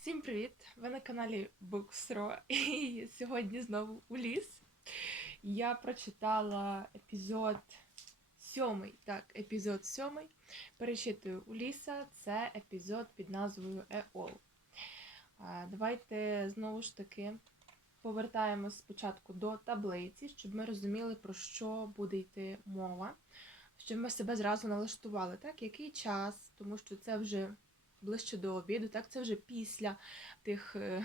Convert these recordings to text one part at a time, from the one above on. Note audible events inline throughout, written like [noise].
Всім привіт! Ви на каналі Bookstro [laughs] і сьогодні знову у ліс. Я прочитала епізод сьомий. Так, епізод сьомий. Перечитую у ліса. Це епізод під назвою Еол. Давайте знову ж таки повертаємось спочатку до таблиці, щоб ми розуміли, про що буде йти мова. Щоб ми себе зразу налаштували, так, який час, тому що це вже ближче до обіду, так це вже після тих е,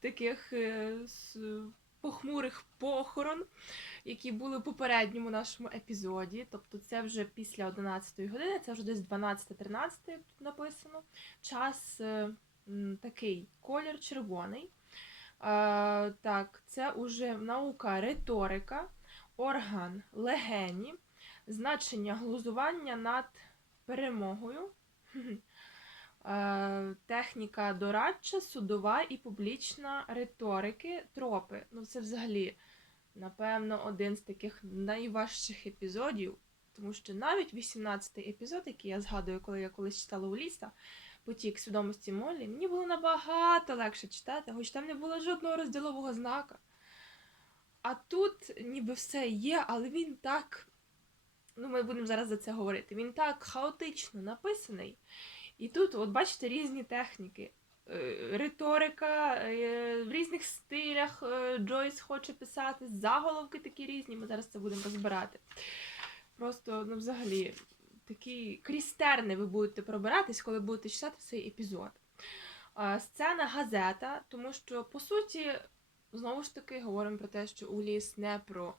таких е, похмурих похорон, які були в попередньому нашому епізоді. Тобто це вже після 11-ї години, це вже десь 12-13 тут написано. Час е, такий колір червоний. Так, це уже наука риторика, орган легені, значення глузування над перемогою. Е, Техніка дорадча, судова і публічна риторики, тропи. Ну, це взагалі, напевно, один з таких найважчих епізодів, тому що навіть 18-й епізод, який я згадую, коли я колись читала у ліса, потік свідомості Моллі, мені було набагато легше читати, хоч там не було жодного розділового знака. А тут ніби все є, але він так. Ну, ми будемо зараз за це говорити. Він так хаотично написаний. І тут, от бачите, різні техніки. Е, Риторика е, в різних стилях е, Джойс хоче писати, заголовки такі різні, ми зараз це будемо розбирати. Просто, ну, взагалі, такі крізь терни ви будете пробиратись, коли будете читати цей епізод. Сцена газета, тому що, по суті, знову ж таки, говоримо про те, що Уліс не про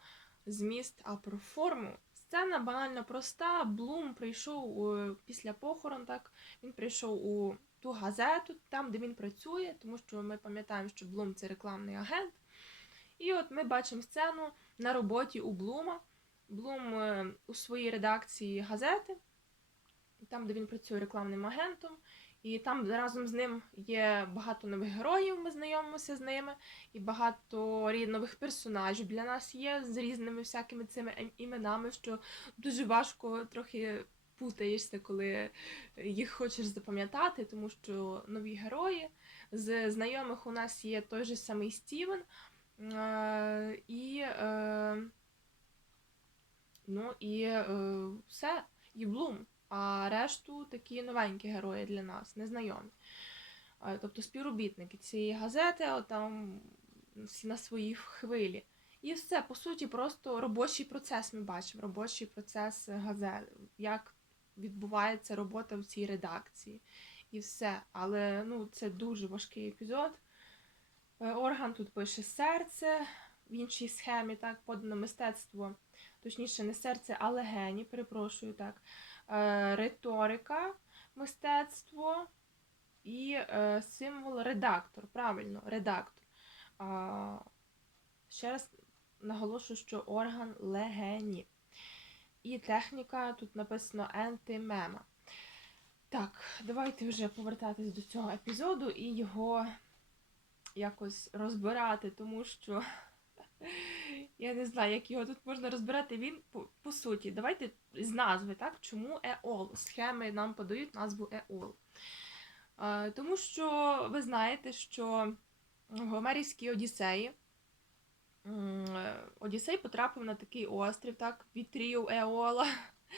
зміст, а про форму. Сцена банально проста. Блум прийшов е, після похорон, так він прийшов у ту газету, там, де він працює, тому що ми пам'ятаємо, що Блум це рекламний агент. І от ми бачимо сцену на роботі у Блума. Блум е, у своїй редакції газети, там, де він працює рекламним агентом. І там разом з ним є багато нових героїв, ми знайомимося з ними, і багато нових персонажів для нас є з різними всякими цими іменами, що дуже важко трохи путаєшся, коли їх хочеш запам'ятати, тому що нові герої. З знайомих у нас є той же самий Стівен. е, І, е, ну, і е, все, і Блум. А решту такі новенькі герої для нас, незнайомі. Тобто співробітники цієї газети, там всі на своїй хвилі. І все, по суті, просто робочий процес ми бачимо, робочий процес газети, як відбувається робота в цій редакції. І все. Але ну, це дуже важкий епізод. Е, Орган тут пише серце, в іншій схемі так подано мистецтво, точніше, не серце, а легені, перепрошую так. Е, Риторика, мистецтво і е, символ редактор. Правильно, редактор. Ще раз наголошую, що орган легені. І техніка тут написано ентимема. Так, давайте вже повертатись до цього епізоду і його якось розбирати, тому що я не знаю, як його тут можна розбирати. Він по, по суті, давайте з назви, так? Чому Еол? Схеми нам подають назву Еол. Е, тому що ви знаєте, що в Гомерівській Одіссеї е, Одіссей потрапив на такий острів, так, вітрів Еола.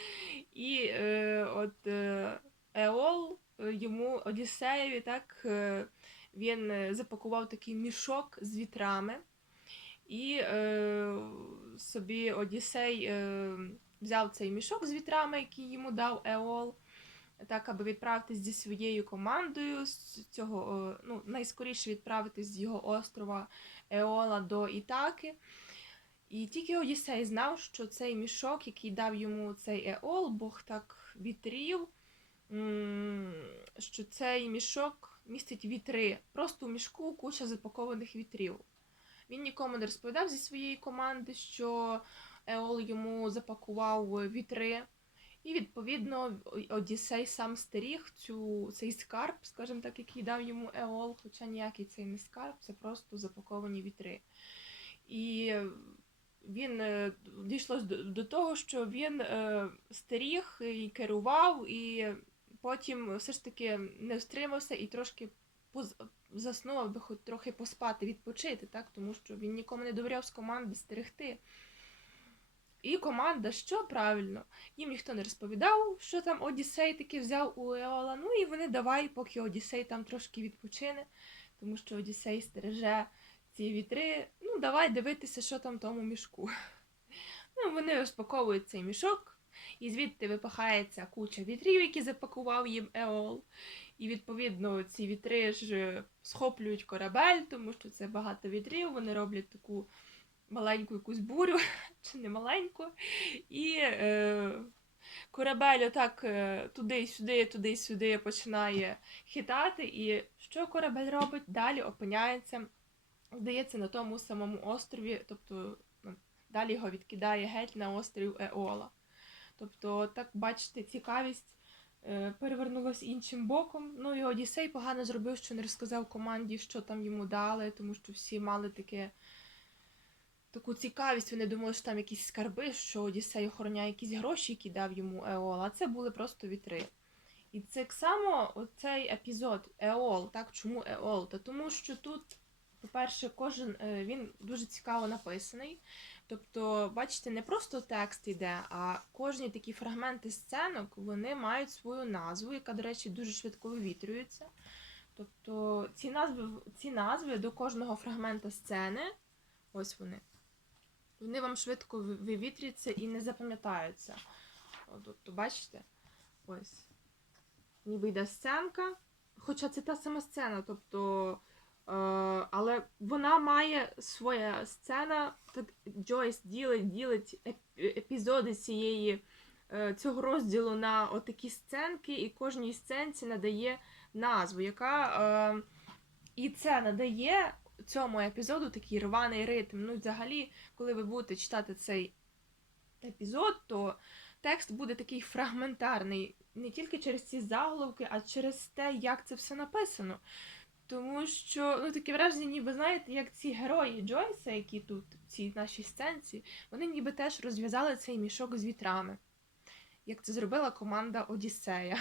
[laughs] І е, от е, Еол е, йому Одіссеєві, так, е, він запакував такий мішок з вітрами. І е, собі Одіссей е, взяв цей мішок з вітрами, який йому дав Еол, так, аби відправитись зі своєю командою з цього, е, ну, найскоріше відправитись з його острова Еола до Ітаки. І тільки Одіссей знав, що цей мішок, який дав йому цей Еол, Бог так вітрів, що цей мішок містить вітри. Просто у мішку куча запакованих вітрів. Він нікому не розповідав зі своєї команди, що Еол йому запакував вітри. І, відповідно, Одіссей сам стеріг цю, цей скарб, скажімо так, який дав йому Еол, хоча ніякий цей не скарб, це просто запаковані вітри. І він е, дійшло до, того, що він е, стеріг і керував, і потім все ж таки не встримався і трошки заснув, аби хоч трохи поспати, відпочити, так? тому що він нікому не довіряв з команди стерегти. І команда, що правильно, їм ніхто не розповідав, що там Одіссей таки взяв у Еола. Ну і вони давай, поки Одіссей там трошки відпочине, тому що Одіссей стереже ці вітри. Ну, давай дивитися, що там в тому мішку. Ну, вони розпаковують цей мішок, і звідти випахається куча вітрів, які запакував їм Еол. І відповідно ці вітри ж схоплюють корабель, тому що це багато вітрів. Вони роблять таку маленьку якусь бурю, [laughs] чи не маленьку. І е, корабель отак е, туди-сюди, туди-сюди починає хитати. І що корабель робить? Далі опиняється, здається, на тому самому острові, тобто ну, далі його відкидає геть на острів Еола. Тобто, так бачите, цікавість е, перевернулась іншим боком. Ну і Одіссей погано зробив, що не розказав команді, що там йому дали, тому що всі мали таке. Таку цікавість, вони думали, що там якісь скарби, що Одіссей охороняє якісь гроші, які дав йому Еол, а це були просто вітри. І це так само оцей епізод Еол, так, чому Еол? Та тому що тут, по-перше, кожен е, він дуже цікаво написаний. Тобто, бачите, не просто текст йде, а кожні такі фрагменти сценок вони мають свою назву, яка, до речі, дуже швидко вивітрюється. Тобто ці назви, ці назви до кожного фрагмента сцени, ось вони, вони вам швидко ви- вивітрюються і не запам'ятаються. Тобто, бачите? Ось. Ніби йде сценка, хоча це та сама сцена, тобто. Е, але вона має своя сцена. Так Джойс ділить, ділить епізоди цієї, е, цього розділу на отакі сценки, і кожній сценці надає назву, яка е, і це надає цьому епізоду такий рваний ритм. Ну, взагалі, коли ви будете читати цей епізод, то текст буде такий фрагментарний не тільки через ці заголовки, а через те, як це все написано. Тому що ну таке враження, ніби знаєте, як ці герої Джойса, які тут в цій нашій сценці, вони ніби теж розв'язали цей мішок з вітрами, як це зробила команда Одіссея.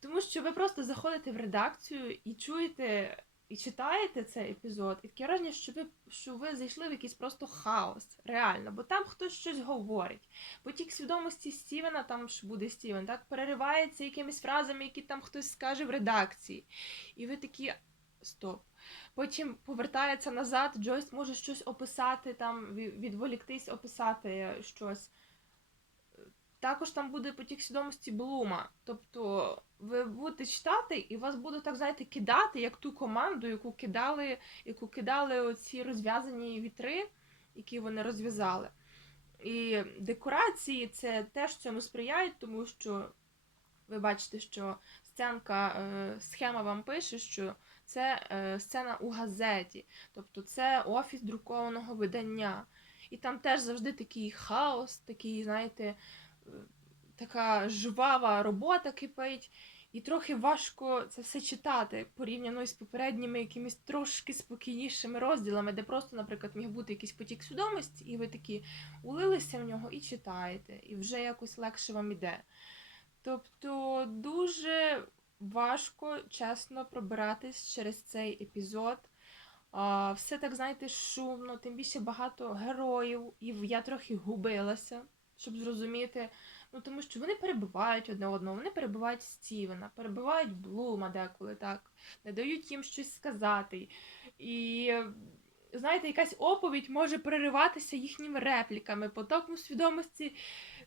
Тому що ви просто заходите в редакцію і чуєте і читаєте цей епізод, і таке враження, що ви, що ви зайшли в якийсь просто хаос, реально, бо там хтось щось говорить. Потік свідомості Стівена, там ж буде Стівен, так переривається якимись фразами, які там хтось скаже в редакції. І ви такі стоп. Потім повертається назад, Джойс може щось описати, там відволіктись, описати щось. Також там буде потік свідомості Блума. Тобто ви будете читати, і вас буде так, знаєте, кидати, як ту команду, яку кидали, яку кидали оці розв'язані вітри, які вони розв'язали. І декорації це теж цьому сприяють, тому що ви бачите, що сценка, е, схема вам пише, що це е, сцена у газеті, тобто це офіс друкованого видання. І там теж завжди такий хаос, такий, знаєте, така жвава робота кипить. І трохи важко це все читати порівняно з попередніми якимись трошки спокійнішими розділами, де просто, наприклад, міг бути якийсь потік свідомості, і ви такі улилися в нього і читаєте, і вже якось легше вам іде. Тобто дуже важко чесно пробиратись через цей епізод. Все так, знаєте, шумно, тим більше багато героїв, і я трохи губилася, щоб зрозуміти. Ну, тому що вони перебивають одне одного, вони перебивають Стівена, перебивають Блума деколи, так, не дають їм щось сказати. І знаєте, якась оповідь може перериватися їхніми репліками, потоком свідомості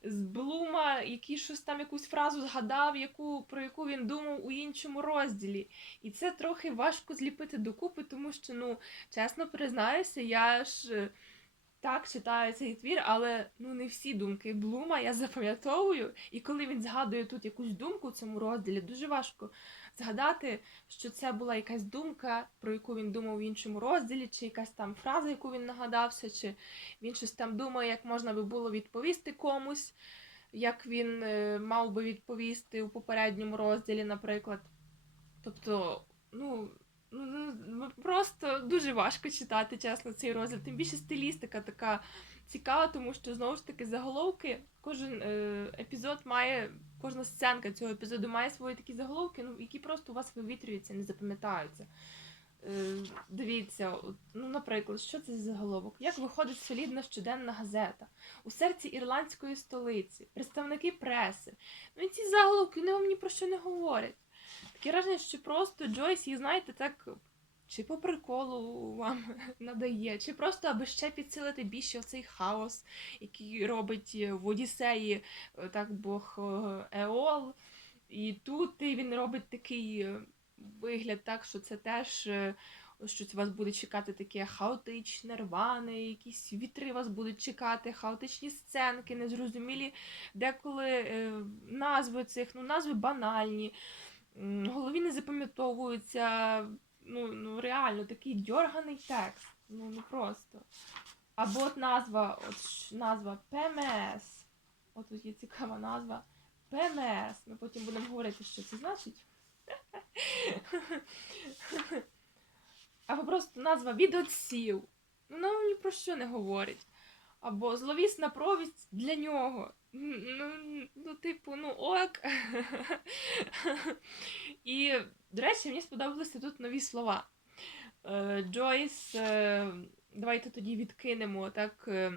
з Блума, який щось там якусь фразу згадав, яку, про яку він думав у іншому розділі. І це трохи важко зліпити докупи, тому що, ну, чесно признаюся, я ж. Так, читаю цей твір, але ну не всі думки Блума я запам'ятовую. І коли він згадує тут якусь думку в цьому розділі, дуже важко згадати, що це була якась думка, про яку він думав в іншому розділі, чи якась там фраза, яку він нагадався, чи він щось там думає, як можна би було відповісти комусь, як він е, мав би відповісти у попередньому розділі, наприклад. Тобто, ну. Ну, ну, просто дуже важко читати, чесно, цей розділ. Тим більше стилістика така цікаво, тому що знову ж таки заголовки, кожен е, епізод має, кожна сценка цього епізоду має свої такі заголовки, ну, які просто у вас вивітрюються, не запам'ятаються. Е, дивіться, ну, наприклад, що це за заголовок? Як виходить солідна щоденна газета у серці ірландської столиці, представники преси. Ну ці заголовки вони вам ні про що не говорять. Таке враження, що просто Джойс, її, знаєте, так чи по приколу вам [laughs] надає, чи просто аби ще підсилити більше цей хаос, який робить е, в Одіссеї е, так Бог е, Еол. І тут він робить такий вигляд, так, що це теж. е, Що вас буде чекати таке хаотичне, рване, якісь вітри вас будуть чекати, хаотичні сценки, незрозумілі деколи назви цих, ну назви банальні, голові не запам'ятовуються. Ну, ну реально такий дьорганий текст. Ну, ну просто. Або от назва, от назва ПМС. От тут є цікава назва. ПМС. Ми потім будемо говорити, що це значить. [laughs] Або просто назва від отців. Ну, ні про що не говорить. Або зловісна провість для нього. Ну, ну типу, ну ок. І, до речі, мені сподобалися тут нові слова. Е, Джойс, е, давайте тоді відкинемо так. е,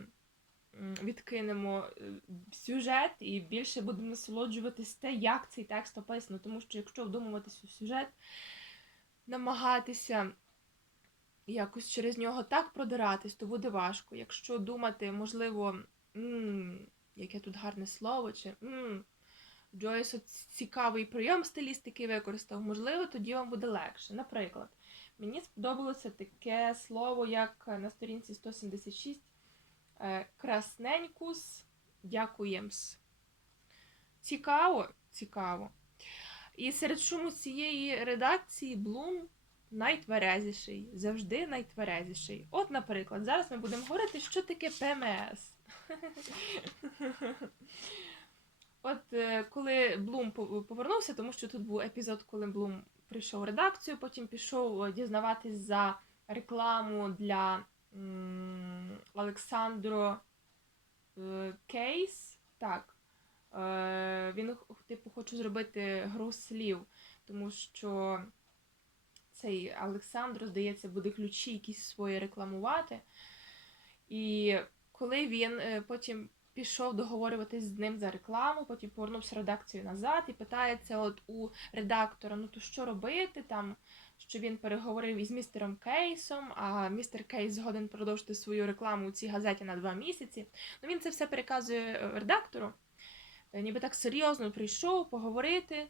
Відкинемо сюжет і більше будемо насолоджуватись те, як цей текст описано. Тому що якщо вдумуватись у сюжет, намагатися якось через нього так продиратись, то буде важко. Якщо думати, можливо, яке тут гарне слово, чи м, Джойс цікавий прийом стилістики використав, можливо, тоді вам буде легше. Наприклад, мені сподобалося таке слово, як на сторінці 176 е, красненькус дякуємс. Цікаво, цікаво. І серед шуму цієї редакції Блум найтверезіший, завжди найтверезіший. От, наприклад, зараз ми будемо говорити, що таке ПМС. От е, коли Блум повернувся, тому що тут був епізод, коли Блум прийшов в редакцію, потім пішов е, дізнаватись за рекламу для Олександро е, Кейс. Так. Він, типу, хоче зробити гру слів, тому що цей Олександр, здається, буде ключі якісь свої рекламувати. І коли він е, потім пішов договорюватись з ним за рекламу, потім повернувся в редакцію назад і питається от у редактора, ну то що робити там, що він переговорив із містером Кейсом, а містер Кейс згоден продовжити свою рекламу у цій газеті на два місяці. Ну він це все переказує е, редактору. Е, Ніби так серйозно прийшов поговорити.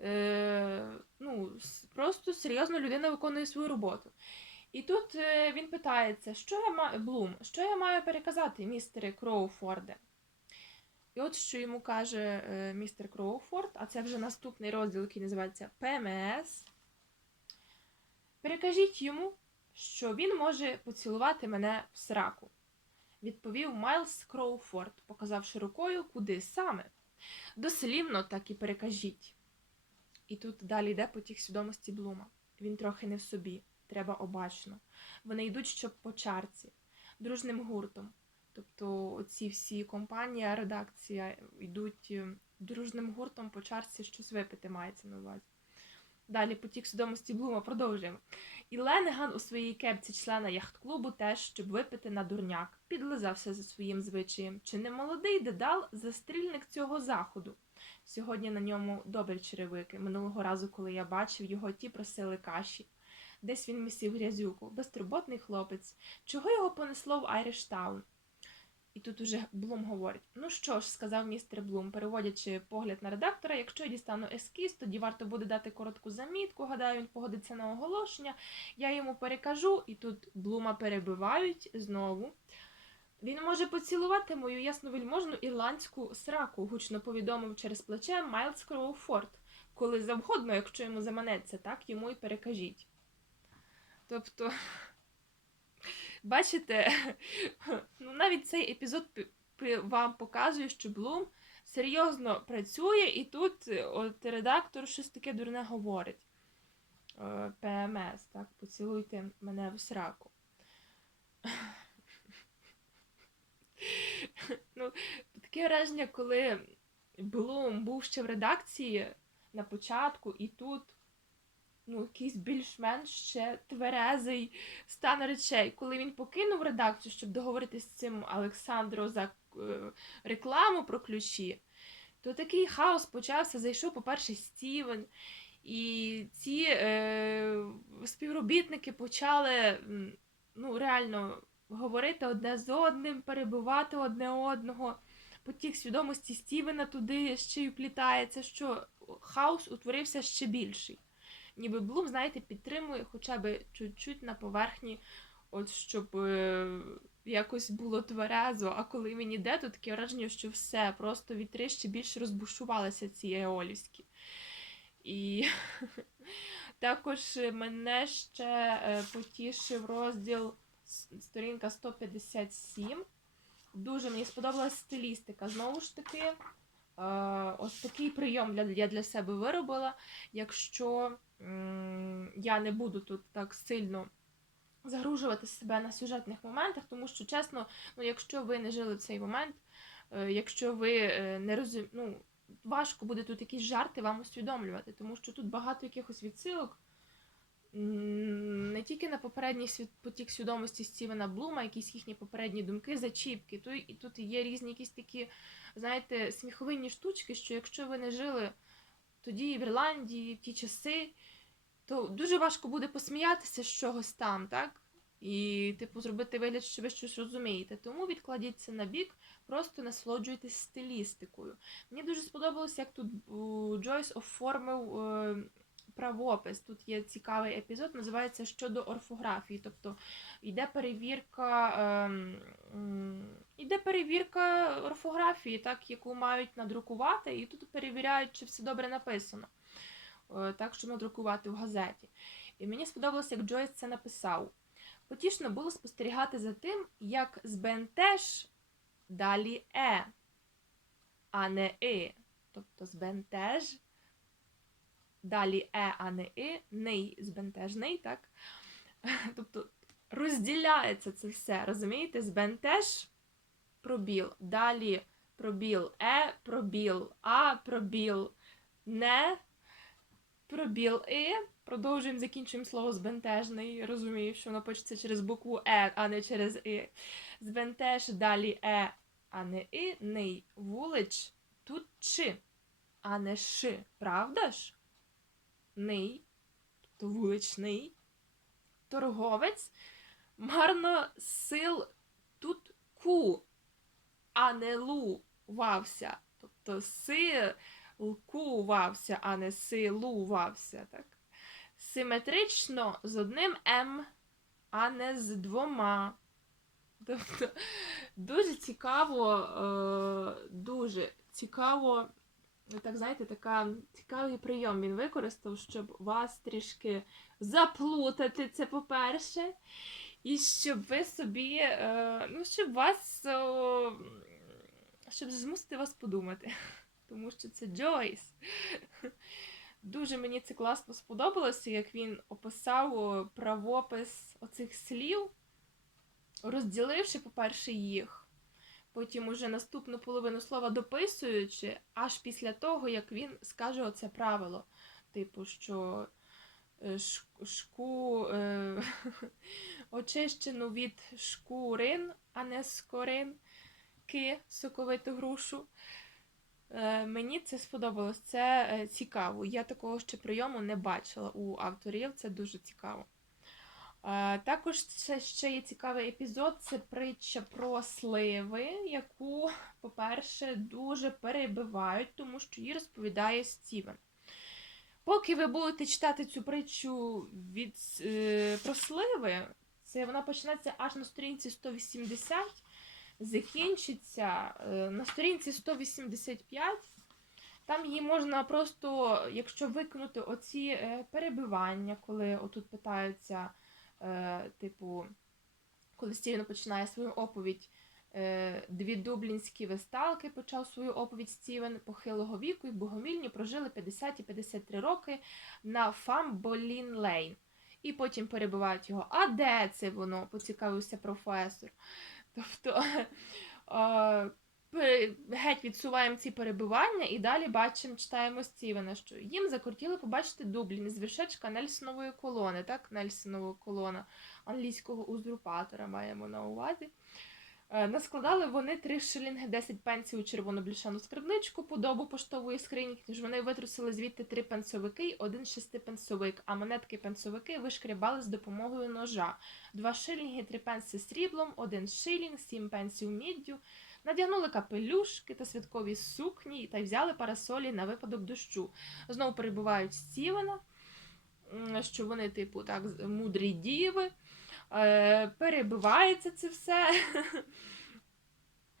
Е, ну, просто серйозно людина виконує свою роботу. І тут е, він питається, що я маю Блум, що я маю переказати, містере Кроуфорде? І от що йому каже е, містер Кроуфорд, а це вже наступний розділ, який називається ПМС. Перекажіть йому, що він може поцілувати мене в сраку, відповів Майлз Кроуфорд, показавши рукою, куди саме. Дослівно так і перекажіть. І тут далі йде потік свідомості Блума. Він трохи не в собі, треба обачно. Вони йдуть, щоб по чарці, дружним гуртом. Тобто оці всі компанія, редакція йдуть е, дружним гуртом по чарці щось випити мається на увазі. Далі потік свідомості Блума продовжуємо. І Ленеган у своїй кепці члена яхт-клубу теж, щоб випити на дурняк, підлизався за своїм звичаєм. Чи не молодий дедал застрільник цього заходу? Сьогодні на ньому добрі черевики. Минулого разу, коли я бачив його, ті просили каші. Десь він місів грязюку, безтурботний хлопець. Чого його понесло в Айриштаун? І тут уже Блум говорить: ну що ж, сказав містер Блум, переводячи погляд на редактора, якщо я дістану ескіз, тоді варто буде дати коротку замітку. Гадаю, він погодиться на оголошення. Я йому перекажу, і тут Блума перебивають знову. Він може поцілувати мою ясновельможну ірландську сраку, гучно повідомив через плече Майлз Кроуфорд. Коли завгодно, якщо йому заманеться, так йому й перекажіть. Тобто, бачите, ну навіть цей епізод пі- пі- вам показує, що Блум серйозно працює, і тут е, от редактор щось таке дурне говорить. Е, ПМС, так, поцілуйте мене в сраку. ну, таке враження, коли Блум був ще в редакції на початку, і тут ну, якийсь більш-менш ще тверезий стан речей. Коли він покинув редакцію, щоб договоритися з цим Олександром за е, рекламу про ключі, то такий хаос почався. Зайшов, по-перше, Стівен. І ці е, співробітники почали ну, реально говорити одне з одним, перебивати одне одного. Потік свідомості Стівена туди ще й вплітається, що хаос утворився ще більший. Ніби Блум, знаєте, підтримує хоча б чуть-чуть на поверхні, от щоб е, якось було тверезо. А коли він іде, то таке враження, що все, просто вітри ще більше розбушувалися ці еолівські. І [laughs] також мене ще е, потішив розділ сторінка 157. Дуже мені сподобалась стилістика. Знову ж таки, е, ось такий прийом я для себе виробила. Якщо я не буду тут так сильно загружувати себе на сюжетних моментах, тому що, чесно, ну, якщо ви не жили в цей момент, е, якщо ви е, не розумієте, ну, важко буде тут якісь жарти вам усвідомлювати, тому що тут багато якихось відсилок. Не тільки на попередній потік свідомості Стівена Блума, якісь їхні попередні думки, зачіпки. Тут, і тут є різні якісь такі, знаєте, сміховинні штучки, що якщо ви не жили тоді в Ірландії, в ті часи, то дуже важко буде посміятися з чогось там, так? І, типу, зробити вигляд, що ви щось розумієте. Тому відкладіть це на бік, просто насолоджуйтесь стилістикою. Мені дуже сподобалося, як тут Джойс оформив е, правопис. Тут є цікавий епізод, називається Щодо орфографії. Тобто йде перевірка, ем, м, йде перевірка орфографії, так, яку мають надрукувати, і тут перевіряють, чи все добре написано. Е, так, щоб надрукувати в газеті. І мені сподобалося, як Джойс це написав. Потішно було спостерігати за тим, як збентеж далі е, а не и. Тобто збентеж, далі е, а не и, ней збентежний, так? [laughs] Тобто розділяється це все, розумієте? Збентеж пробіл, далі пробіл е, пробіл а, пробіл не, пробіл і. Продовжуємо, закінчуємо слово збентежний. Розумію, що воно пишеться через букву Е, а не через І. Збентеж, далі Е, а не І. Ний. Вулич. Тут чи, а не ши. Правда ж? Ний. Тобто вуличний. Торговець. Марно сил тут ку, а не лу вався. Тобто си лкувався, а не силувався. Так? Симетрично з одним М, а не з двома. Тобто дуже цікаво, е, дуже цікаво, так знаєте, така цікавий прийом він використав, щоб вас трішки заплутати, це по-перше. І щоб ви собі, е, ну, щоб вас, щоб змусити вас подумати. Тому що це Джойс. Дуже мені це класно сподобалося, як він описав правопис оцих слів, розділивши, по-перше, їх. Потім уже наступну половину слова дописуючи, аж після того, як він скаже оце правило. Типу, що е, шку е, [laughs] очищену від шкурин, а не скорин, ки соковиту грушу. Е, Мені це сподобалось, це е, цікаво. Я такого ще прийому не бачила у авторів, це дуже цікаво. Е, Також це ще є цікавий епізод це притча про сливи, яку, по-перше, дуже перебивають, тому що її розповідає Стівен. Поки ви будете читати цю притчу від, е, про сливи, це вона почнеться аж на сторінці 180 закінчиться е, на сторінці 185. Там її можна просто, якщо викинути оці е, перебивання, коли отут питаються, е, типу, коли Стівен починає свою оповідь, дві дублінські весталки почав свою оповідь Стівен похилого віку і богомільні прожили 50 і 53 роки на Фамболін Лейн. І потім перебивають його. А де це воно? поцікавився професор. Тобто, [laughs] геть відсуваємо ці перебування і далі бачимо, читаємо Стівена, що їм закортіло побачити Дублін з вершечка Нельсонової колони, так? Нельсонова колона англійського узурпатора маємо на увазі. Е, Наскладали вони 3 шилінги 10 пенсій у червону бляшану скарбничку подобу поштової скрині, тож вони витрусили звідти три пенсовики й один шестипенсовик, а монетки пенсовики вишкрібали з допомогою ножа. Два шилінги, три пенси сріблом, один шилінг, сім пенсів міддю. Надягнули капелюшки та святкові сукні та взяли парасолі на випадок дощу. Знову перебувають Стівена, що вони, типу, так, мудрі діви. Е, перебивається це все. [laughs]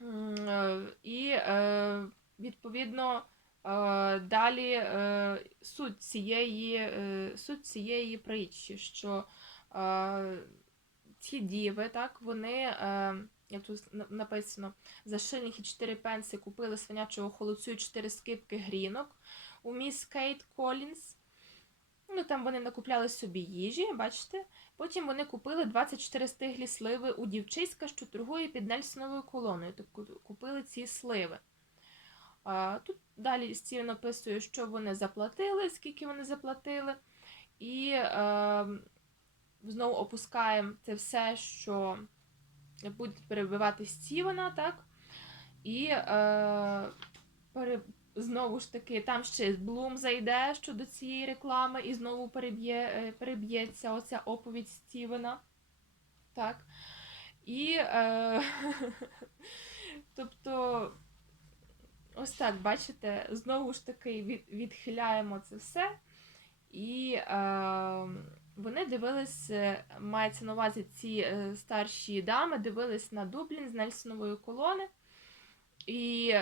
Е, І е, відповідно далі суть цієї, суть цієї притчі, що ці діви, так, вони, як тут написано, за шилінг і 4 пенси купили свинячого холодцю і 4 скипки грінок у міс Кейт Колінс. Ну, там вони накупляли собі їжі, бачите? Потім вони купили 24 стиглі сливи у дівчиська, що торгує під Нельсоновою колоною. Тобто купили ці сливи. Тут далі Стівен описує, що вони заплатили, скільки вони заплатили. І е, знову опускаємо це все, що буде перебивати Стівена, так? І е, знову ж таки, там ще Блум зайде щодо цієї реклами, і знову переб'є, е, переб'ється оця оповідь Стівена. Так. І е, [laughs] тобто, ось так, бачите, знову ж таки від, відхиляємо це все. І е, вони дивились, е, мається на увазі ці е, старші дами, дивились на Дублін з Нельсонової колони. І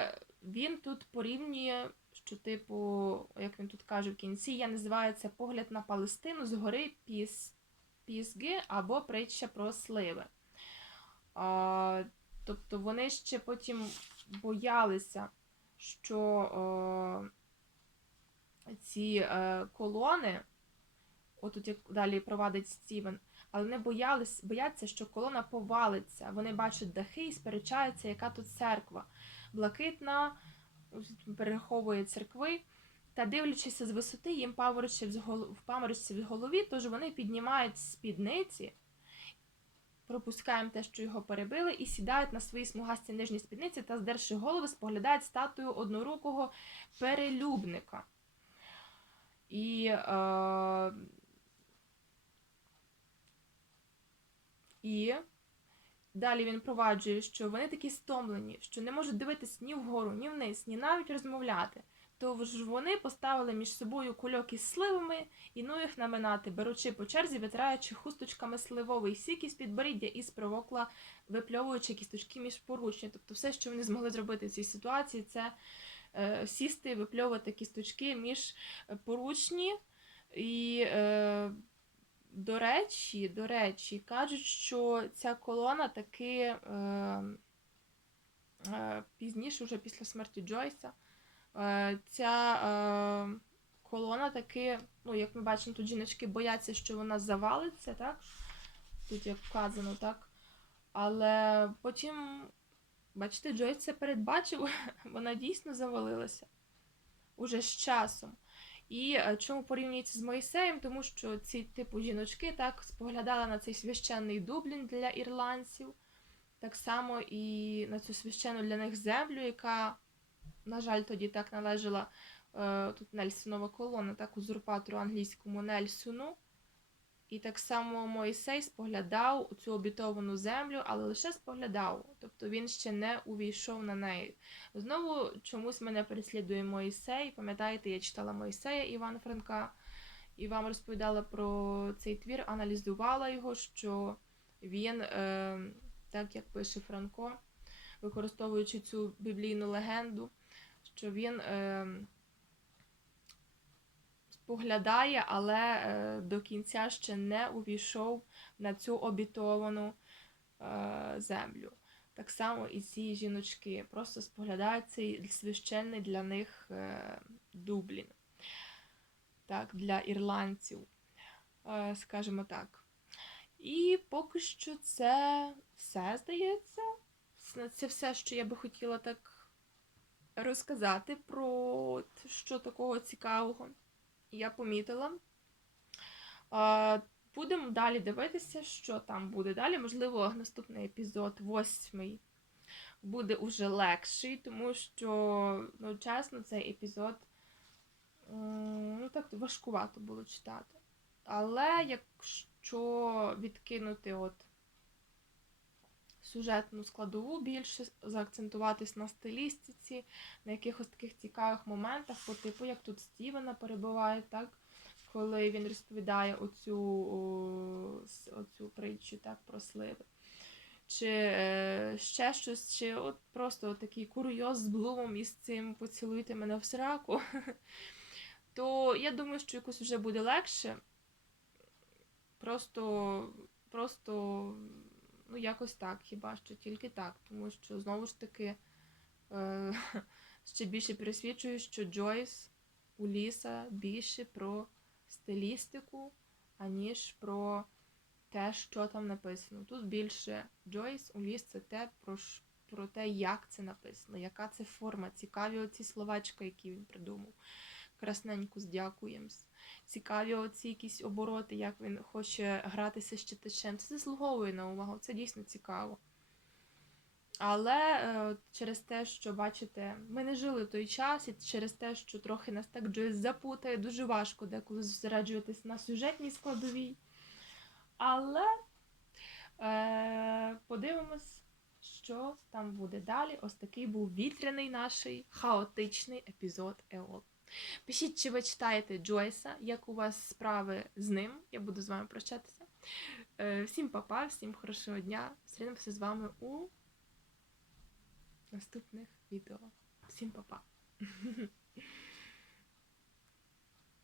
він тут порівнює, що, типу, як він тут каже в кінці, я називаю це погляд на Палестину з гори Піс, Пісги або притча про сливи. А, тобто вони ще потім боялися, що е, ці е, колони, отут як далі провадить Стівен, але не боялись, бояться, що колона повалиться. Вони бачать дахи і сперечаються, яка тут церква. Блакитна переховує церкви. Та дивлячись з висоти, їм в впаморочиться в голові, тож вони піднімають спідниці, пропускаємо те, що його перебили, і сідають на свої смугасті нижні спідниці та, здерши голови, споглядають статую однорукого перелюбника. І, е, і далі він проваджує, що вони такі стомлені, що не можуть дивитись ні вгору, ні вниз, ні навіть розмовляти. То ж вони поставили між собою кульок із сливами і ну їх наминати, беручи по черзі, витираючи хусточками сливовий сік із підборіддя і з провокла, випльовуючи кісточки між поручні. Тобто все, що вони змогли зробити в цій ситуації, це е, сісти випльовувати кісточки між е, поручні. І, е, до речі, до речі, кажуть, що ця колона таки е, е, пізніше, вже після смерті Джойса, е, ця е, колона таки, ну, як ми бачимо, тут жіночки бояться, що вона завалиться, так? Тут як вказано, так? Але потім, бачите, Джойс це передбачив, [laughs] вона дійсно завалилася уже з часом. І е, чому порівнюється з Моїсеєм? Тому що ці типу жіночки так споглядали на цей священний Дублін для ірландців, так само і на цю священну для них землю, яка, на жаль, тоді так належала е, тут Нельсонова колона, так узурпатору англійському Нельсону. І так само Моїсей споглядав цю обітовану землю, але лише споглядав, тобто він ще не увійшов на неї. Знову чомусь мене переслідує Моїсей. Пам'ятаєте, я читала Моїсея Івана Франка і вам розповідала про цей твір, аналізувала його, що він, е, так як пише Франко, використовуючи цю біблійну легенду, що він. Е, Поглядає, але е, до кінця ще не увійшов на цю обітовану е, землю. Так само і ці жіночки просто споглядають цей священний для них е, Дублін. Так, для ірландців, скажімо так. І поки що це все здається. Це все, що я би хотіла так розказати про що такого цікавого я помітила. Будемо далі дивитися, що там буде далі. Можливо, наступний епізод, восьмий, буде уже легший, тому що, ну, чесно, цей епізод ну, так важкувато було читати. Але якщо відкинути от сюжетну складову, більше заакцентуватись на стилістиці, на якихось таких цікавих моментах, по типу, як тут Стівена перебуває, так? коли він розповідає оцю, оцю притчу так, про сливи. Чи е, ще щось, чи от просто такий курйоз з блумом із цим поцілуйте мене в сраку. [laughs] То я думаю, що якось вже буде легше. Просто, просто, ну, якось так, хіба що тільки так. Тому що знову ж таки е, [laughs] ще більше пересвідчую, що Джойс у Ліса більше про стилістику, аніж про те, що там написано. Тут більше Джойс, у Ліс це те, про, про те, як це написано, яка це форма. Цікаві оці словечка, які він придумав. Красненько з дякуєм. Цікаві оці якісь обороти, як він хоче гратися з читачем. Це заслуговує на увагу, це дійсно цікаво. Але е, через те, що бачите, ми не жили в той час, і через те, що трохи нас так Джойс запутає, дуже важко деколи зосереджуватись на сюжетній складовій. Але е, подивимось, що там буде далі. Ось такий був вітряний наш хаотичний епізод Еол. Пишіть, чи ви читаєте Джойса, як у вас справи з ним. Я буду з вами прощатися. Е, всім па-па, всім хорошого дня. Зустрінемося з вами у наступних відео. Всім па-па! [laughs]